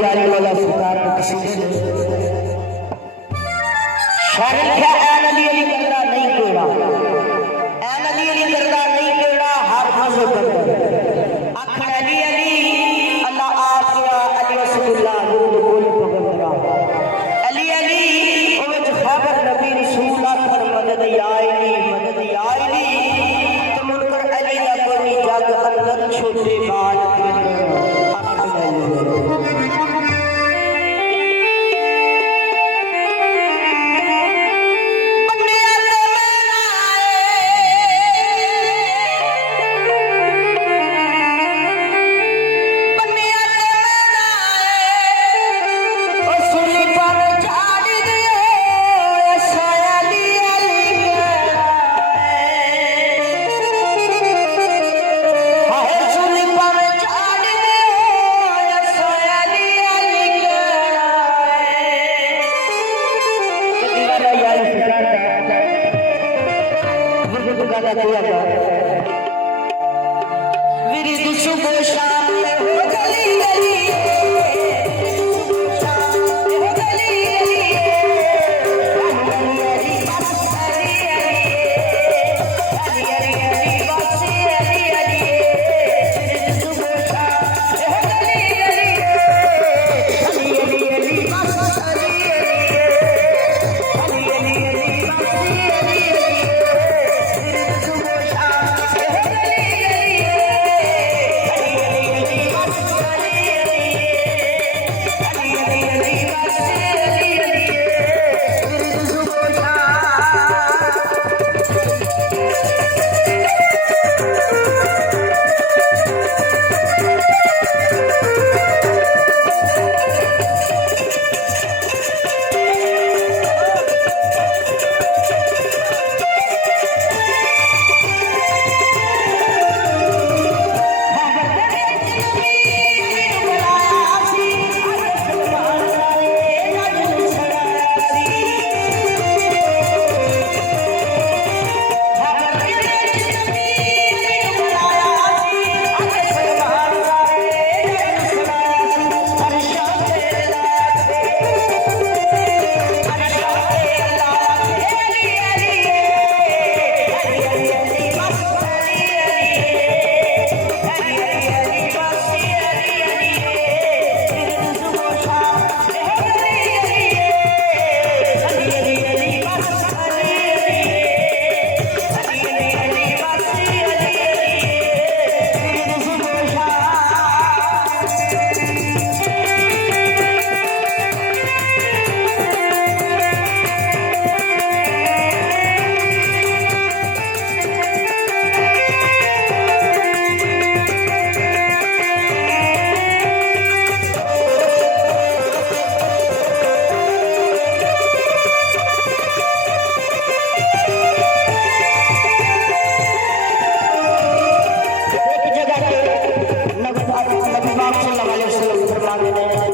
जारी वाला सरकार को किसी से शामिल क्या ऐन अली अली करना नहीं केड़ा ऐन अली अली करना नहीं केड़ा हर मज़ो कर अखर अली अली अल्लाह आखिया अली रसूलुल्लाह दुरूद बोल पैगंबरा अली अली ओवे खबर नबी रसूल अखर मदद आईली तो मुनकर अली दा कोई जग अंदर छोटे बाल विरिद सुबह शाम हो गली गली नबी पाक सल्लल्लाहु अलैहि वसल्लम फरमाते हैं